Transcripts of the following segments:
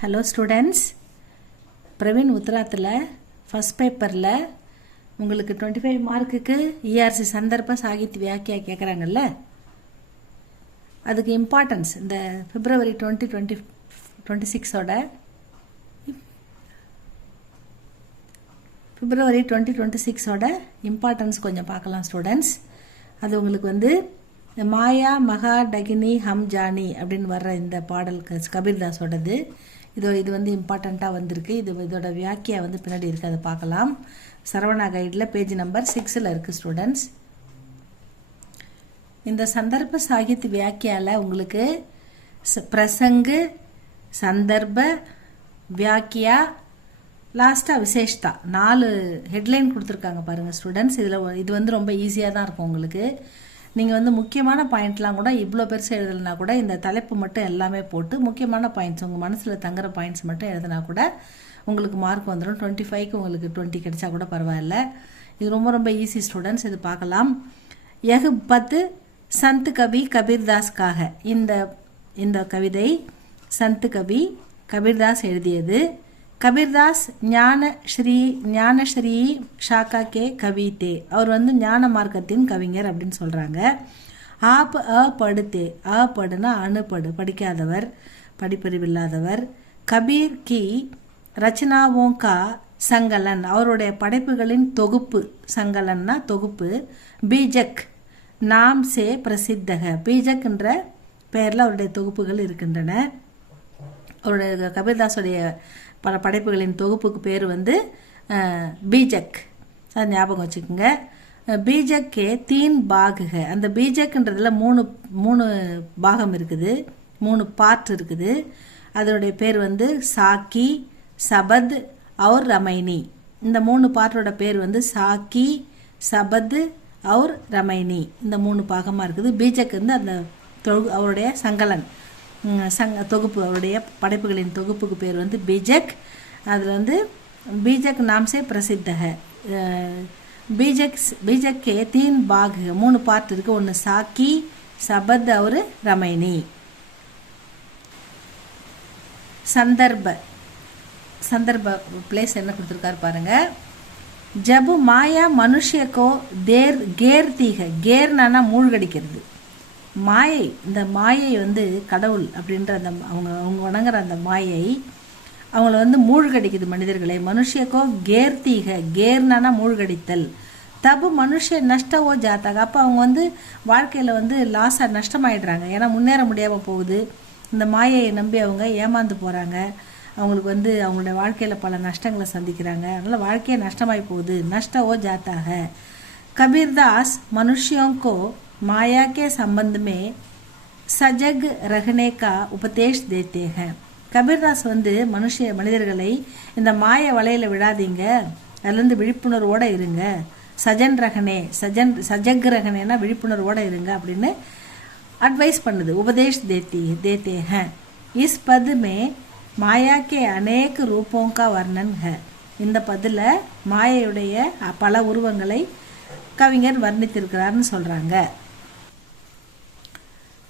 Hello students, Praveen உத்தராத்தில் first பேப்பரில் உங்களுக்கு 25 மார்க்குக்கு இஆர்சி சந்தர்ப்ப சாகித்ய வியாக்கியா கேட்குறாங்கல்ல, அதுக்கு இம்பார்ட்டன்ஸ் இந்த பிப்ரவரி 2026ஓட இம்பார்ட்டன்ஸ் கொஞ்சம் பார்க்கலாம் ஸ்டூடெண்ட்ஸ். அது உங்களுக்கு வந்து மாயா மகா டகினி ஹம் ஜானி அப்படின்னு வர்ற இந்த பாடல் கபீர்தாஸோடது. இது வந்து இம்பார்ட்டண்ட்டாக வந்திருக்கு. இதோட வியாக்கியா வந்து பின்னாடி இருக்குது, அதை பார்க்கலாம். சரவணா கைடில் பேஜ் நம்பர் 6 இருக்குது ஸ்டூடெண்ட்ஸ். இந்த சந்தர்ப்ப சாகித்ய வியாக்கியாவில் உங்களுக்கு பிரசங்கு, சந்தர்ப்ப, வியாக்கியா, லாஸ்ட்டாக விசேஷ்தா 4 ஹெட்லைன் கொடுத்துருக்காங்க பாருங்கள் ஸ்டூடெண்ட்ஸ். இது வந்து ரொம்ப ஈஸியாக தான் இருக்கும் உங்களுக்கு. நீங்கள் வந்து முக்கியமான பாயிண்ட்லாம் கூட இவ்வளோ பெருசு எழுதலைனா கூட இந்த தலைப்பு மட்டும் எல்லாமே போட்டு முக்கியமான பாயிண்ட்ஸ் உங்கள் மனசில் தங்குற பாயிண்ட்ஸ் மட்டும் எழுதினா கூட உங்களுக்கு மார்க் வந்துடும். 25க்கு உங்களுக்கு 20 கிடைச்சா கூட பரவாயில்ல. இது ரொம்ப ரொம்ப ஈஸி ஸ்டூடெண்ட்ஸ். இது பார்க்கலாம். யஹ் பத் சந்த் கவி கபீர்தாஸ்காக, இந்த கவிதை சந்த் கவி கபீர்தாஸ் எழுதியது. கபீர்தாஸ் ஞானஸ்ரீ ஷாக்கா கே கவிதே, அவர் வந்து ஞான மார்க்கத்தின் கவிஞர் அப்படின்னு சொல்கிறாங்க. ஆப் படுத்தே, படுனா அணுபடு, படிக்காதவர், படிப்பறிவில்லாதவர். கபீர் கி ரச்சனாவோங்கா சங்கலன், அவருடைய படைப்புகளின் தொகுப்பு, சங்கலன்னா தொகுப்பு. பீஜக் நாம் சே பிரசித்தக, பீஜக் என்ற பெயரில் அவருடைய தொகுப்புகள் இருக்கின்றன. அவருடைய கபீர்தாஸுடைய பல படைப்புகளின் தொகுப்புக்கு பேர் வந்து பீஜக், அது ஞாபகம் வச்சுக்கோங்க. பீஜக்கே தீன் பாகுக, அந்த பீஜக்ன்றதுல மூணு பாகம் இருக்குது, 3 பார்ட் இருக்குது. அதனுடைய பேர் வந்து சாக்கி, சபத் और ரமைனி. இந்த 3 பார்ட்டோட பேர் வந்து சாக்கி, சபத் और ரமைனி. இந்த 3 பாகமாக இருக்குது. பீஜக் வந்து அந்த அவருடைய சங்கலன் தொகுப்பு, அவருடைய படைப்புகளின் தொகுப்புக்கு பேர் வந்து பீஜக். அதில் வந்து பீஜக் நாம்சே பிரசித்தக. பீஜக்கே 3 பாக், 3 பார்ட் இருக்கு. ஒன்று சாக்கி, சபத் और ரமைனி. சந்தர்ப்ப பிளேஸ் என்ன கொடுத்துருக்காரு பாருங்க. ஜபு மாயா மனுஷியக்கோ கேர்த்தீக, கேர்னா மூழ்கடிக்கிறது. மாயை, இந்த மாயை வந்து கடவுள் அப்படின்ற அந்த அவங்க வணங்குற அந்த மாயை அவங்கள வந்து மூழ்கடிக்குது மனிதர்களை. மனுஷியக்கோ கேர்த்தீக, கேர்னா மூழ்கடித்தல். தபு மனுஷ நஷ்டவோ ஜாத்தாக, அப்போ அவங்க வந்து வாழ்க்கையில் வந்து லாஸாக நஷ்டமாயிடுறாங்க. ஏன்னா முன்னேற முடியாமல் போகுது. இந்த மாயையை நம்பி அவங்க ஏமாந்து போகிறாங்க. அவங்களுக்கு வந்து அவங்களுடைய வாழ்க்கையில் பல நஷ்டங்களை சந்திக்கிறாங்க. அதனால் வாழ்க்கையே நஷ்டமாகி போகுது. நஷ்டவோ ஜாத்தாக. கபீர்தாஸ் மனுஷியோங்கோ माया के संबंध में सजग रहने का उपदेश देते हैं. கபீர்தாஸ் வந்து மனிதர்களை இந்த மாய வலையில் விடாதீங்க, அதுலேருந்து விழிப்புணர்வோடு இருங்க. சஜக் ரகனேனா விழிப்புணர்வோடு இருங்க அப்படின்னு அட்வைஸ் பண்ணுது. உபதேஷ் தேத்தே हैं. इस पद में माया के अनेक रूपों का वर्णन है. இந்த பதில் மாயையுடைய பல உருவங்களை கவிஞர் வர்ணித்திருக்கிறார்னு சொல்கிறாங்க.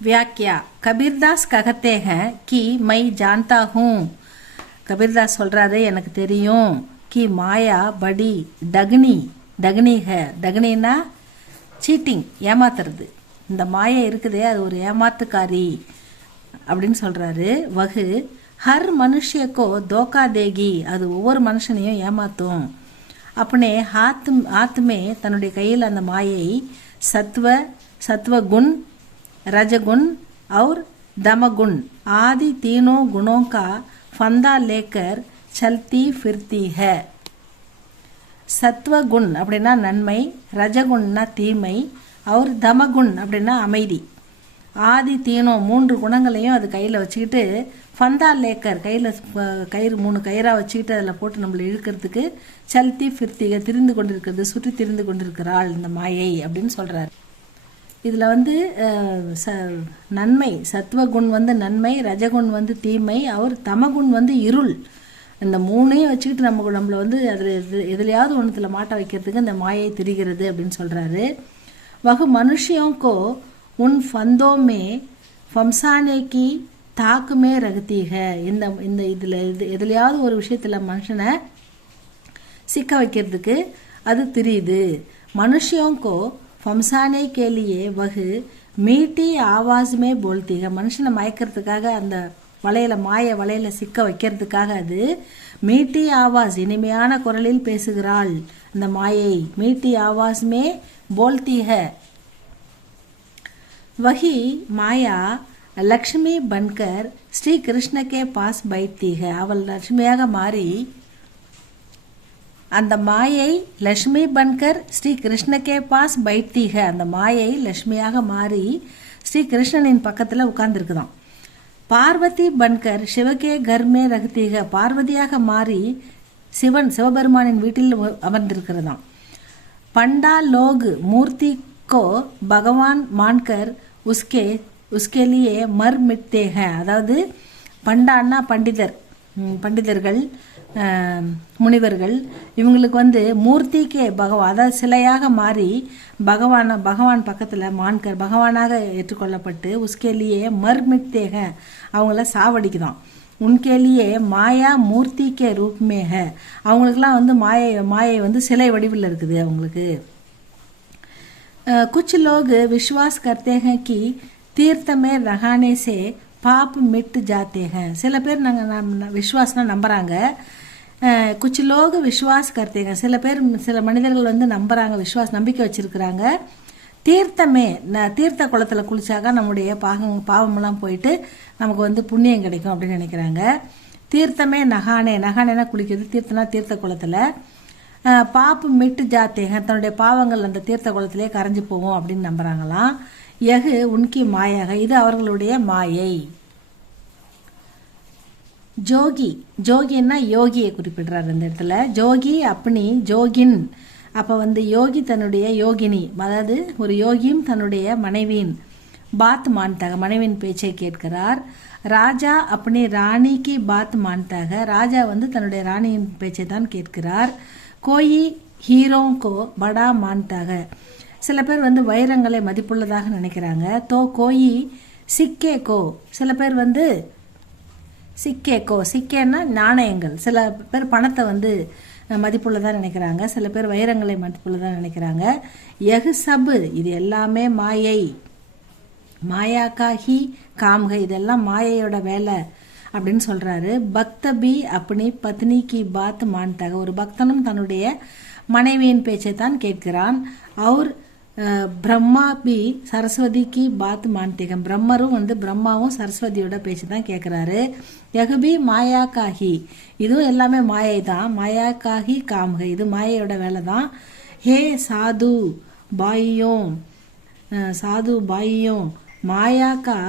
व्याख्या. कबीरदास कहते हैं कि मैं जानता हूँ, कबीरदास சொல்றாரு எனக்கு தெரியும், कि माया बड़ी डगनी है. डगनीना சீட்டிங், ஏமாத்துறது. இந்த மாயை இருக்குதே அது ஒரு ஏமாத்துக்காரி அப்படின்னு சொல்றாரு. வகு ஹர் மனுஷியக்கோ தோக்கா தேகி, அது ஒவ்வொரு மனுஷனையும் ஏமாத்தும். अपने हाथ में தன்னுடைய கையில் அந்த மாயை सत्वगुण, रजगुण और दमगुण आदि तीनों गुणों का फंदा लेकर चलती फिरती है. சத்வகுண் அப்படின்னா நன்மை, ரஜகுண்னா தீமை, அவர் தமகுண் அப்படின்னா அமைதி. ஆதி தீனம் 3 குணங்களையும் அது கையில் வச்சுக்கிட்டு, ஃபந்தா லேக்கர் கையில் கயிறு 3 கயிறாக வச்சுக்கிட்டு அதில் போட்டு நம்மளை இழுக்கிறதுக்கு சல்தி ஃபிர்த்திக திரிந்து கொண்டிருக்கிறது, சுற்றி திரிந்து கொண்டிருக்கிறாள் இந்த மாயை அப்படின்னு சொல்கிறார். இதில் வந்து நன்மை, சத்வகுண் வந்து நன்மை, ரஜகுண் வந்து தீமை, அவர் தமகுண் வந்து இருள். இந்த 3ஐயும் வச்சுக்கிட்டு நம்மளை வந்து அதில் எதுலையாவது ஒன்றுத்தில் மாட்ட வைக்கிறதுக்கு இந்த மாயை திரிகிறது அப்படின்னு சொல்கிறாரு. வகு மனுஷியோங்கோ உன் ஃபந்தோ மே ஃபம்சானே கி தாக்குமே ரகத்தீக. இந்த இந்த இதில் எதுலையாவது ஒரு விஷயத்தில் மனுஷனை சிக்க வைக்கிறதுக்கு அது தெரியுது. மனுஷியோங்கோ ஃபம்சானே கேலியே வகு மீட்டி ஆவாஸுமே போல்த்தீக. மனுஷனை மயக்கிறதுக்காக அந்த மாய வலையில சிக்க வைக்கிறதுக்காக அது மீட்டி ஆவாஸ் இனிமையான குரலில் பேசுகிறாள். அந்த மாயை மீட்டி ஆவாஸ்மே போல்த்தீக. वही माया लक्ष्मी बनकर श्री कृष्ण के पास बैठती है. அவள் லட்சுமியாக மாறி அந்த மாயை லட்சுமி பன்கர் ஸ்ரீ கிருஷ்ணகே பாஸ் பைத்தி ஹை. அந்த மாயை லட்சுமியாக மாறி ஸ்ரீ கிருஷ்ணனின் பக்கத்தில் உட்கார்ந்துருக்குதான். பார்வதி பன்கர் சிவகே கர்மே ரகத்தி ஹை. பார்வதியாக மாறி சிவபெருமானின் வீட்டில் அமர்ந்திருக்கிறதாம். பண்டா லோக் மூர்த்தி को भगवान मानकर उसके लिए मर मिटते हैं. அதாவது பண்டான்னா பண்டிதர்கள் முனிவர்கள் இவங்களுக்கு வந்து மூர்த்திக்கே அதாவது சிலையாக மாறி பகவான் பக்கத்தில் மான்கர் பகவானாக ஏற்றுக்கொள்ளப்பட்டு உஸ்கேலியே மர் மிட்டே हैं அவங்கள சாவடிக்குதான். உன்கேலியே மாயா மூர்த்திக்கே ரூப்மே है. அவங்களுக்குலாம் வந்து மாயை வந்து சிலை வடிவில் இருக்குது அவங்களுக்கு. कुछ लोग विश्वास करते हैं कि तीर्थ में नहाने से पाप मिट जाते हैं. சில பேர் விஸ்வாசனா நம்புறாங்க. कुछ लोग विश्वास करते हैं. சில மனிதர்கள் வந்து நம்புறாங்க, நம்பிக்கை வச்சிருக்கிறாங்க. தீர்த்த குளத்தில் குளிச்சாக்கா நம்முடைய பாவமெல்லாம் போயிட்டு நமக்கு வந்து புண்ணியம் கிடைக்கும் அப்படின்னு நினைக்கிறாங்க. தீர்த்தமே நகானேனா குளிக்கிறது, தீர்த்தனா தீர்த்த குளத்தில். பாப்பு மிட்டு ஜாத்தேங்க தன்னுடைய பாவங்கள் அந்த தீர்த்த குளத்திலே கரைஞ்சு போகும் அப்படின்னு நம்புறாங்களாம். யகு உன்கி மாயாக இது அவர்களுடைய மாயை. ஜோகின்னா யோகியை குறிப்பிடுறாரு இந்த இடத்துல. ஜோகி அப்படி ஜோகின். அப்போ வந்து யோகி தன்னுடைய யோகினி, அதாவது ஒரு யோகியும் தன்னுடைய மனைவியின் பாத் மான்தாக மனைவியின் பேச்சை கேட்கிறார். ராஜா அப்படி ராணிக்கு பாத் மான்தாக ராஜா வந்து தன்னுடைய ராணியின் பேச்சை தான் கேட்கிறார். கோயி ஹீரோங்கோ படா மான்தாக சில பேர் வந்து வைரங்களை மதிப்புள்ளதாக நினைக்கிறாங்க. கோயி சிக்கேக்கோ சில பேர் வந்து சிக்கேன்னா நாணயங்கள். சில பேர் பணத்தை வந்து மதிப்புள்ளதாக நினைக்கிறாங்க, சில பேர் வைரங்களை மதிப்புள்ளதாக நினைக்கிறாங்க. யகு சபு இது எல்லாமே மாயை. மாயாக்கா ஹி காம்க இதெல்லாம் மாயையோட வேலை அப்படின்னு சொல்றாரு. பக்தபி அப்படி பத்னிக்கு பாத் மான்தாக ஒரு பக்தனும் தன்னுடைய மனைவியின் பேச்சை தான் கேட்கிறான். அவர் பிரம்மா பி சரஸ்வதிக்கு பாத் மான்தேகம் பிரம்மரும் வந்து பிரம்மாவும் சரஸ்வதியோட பேச்சு தான் கேட்குறாரு. யகுபி மாயா காஹி இதுவும் எல்லாமே மாயை தான். மாயா காஹி காம்க இது மாயையோட வேலை தான். ஹே சாது பாயியோं மாயா கா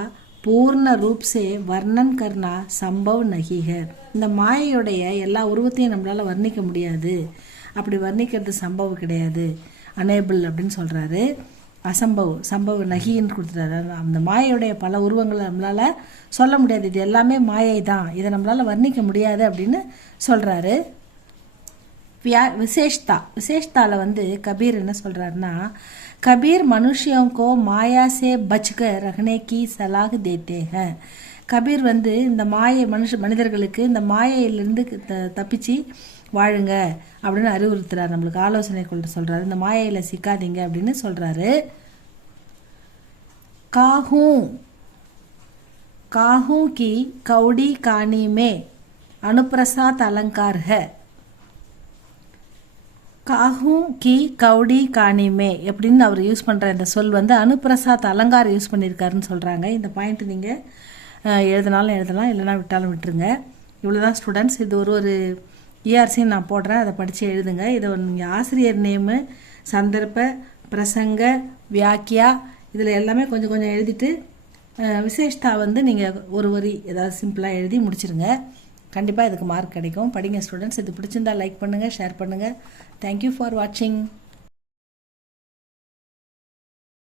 பூர்ண ரூப் சே வர்ணன் கர்னா சம்பவ் நஹி ஹை. இந்த மாயையுடைய எல்லா உருவத்தையும் நம்மளால வர்ணிக்க முடியாது, அப்படி வர்ணிக்கிறது சம்பவம் கிடையாது, அனேபிள் அப்படின்னு சொல்றாரு. சம்பவ் நகின்னு கொடுத்துட்டாரு. அந்த மாயையுடைய பல உருவங்களை நம்மளால சொல்ல முடியாது, இது எல்லாமே மாயை தான், இதை நம்மளால வர்ணிக்க முடியாது அப்படின்னு சொல்றாரு. விசேஷத்தால வந்து கபீர் என்ன சொல்றாருன்னா, कबीर मनुष्यों को माया से बचकर रखने की सलाह देते हैं. கபீர் வந்து இந்த மனிதர்களுக்கு இந்த மாயையிலிருந்து தப்பிச்சு வாழுங்க அப்படின்னு அறிவுறுத்துறாரு, நம்மளுக்கு ஆலோசனை கொண்டு சொல்றாரு. இந்த மாயையில சிக்காதீங்க அப்படின்னு சொல்றாரு. काहू की कौड़ी कहानी में अनुप्रसाद अलंकार है. காஹூ கி கவுடி காணிமே எப்படின்னு அவர் யூஸ் பண்ணுற இந்த சொல் வந்து அனுப்பிரசாத் அலங்காரம் யூஸ் பண்ணியிருக்காருன்னு சொல்கிறாங்க. இந்த பாயிண்ட் நீங்கள் எழுதினாலும் எழுதலாம், இல்லைனா விட்டாலும் விட்டுருங்க. இவ்வளோதான் ஸ்டூடெண்ட்ஸ். இது ஒரு இஆர்சின்னு நான் போடுறேன், அதை படித்து எழுதுங்க. இதை நீங்கள் ஆசிரியர் நேமு, சந்தர்ப்ப, பிரசங்க, வியாக்கியா இதில் எல்லாமே கொஞ்சம் கொஞ்சம் எழுதிட்டு விசேஷத்தா வந்து நீங்கள் ஒரு வரி ஏதாவது சிம்பிளாக எழுதி முடிச்சிருங்க. கண்டிப்பாக இதுக்கு மார்க் கிடைக்கும். படிங்க ஸ்டூடெண்ட்ஸ். இது பிடிச்சிருந்தா லைக் பண்ணுங்கள், ஷேர் பண்ணுங்கள். தேங்க்யூ ஃபார் வாட்சிங்.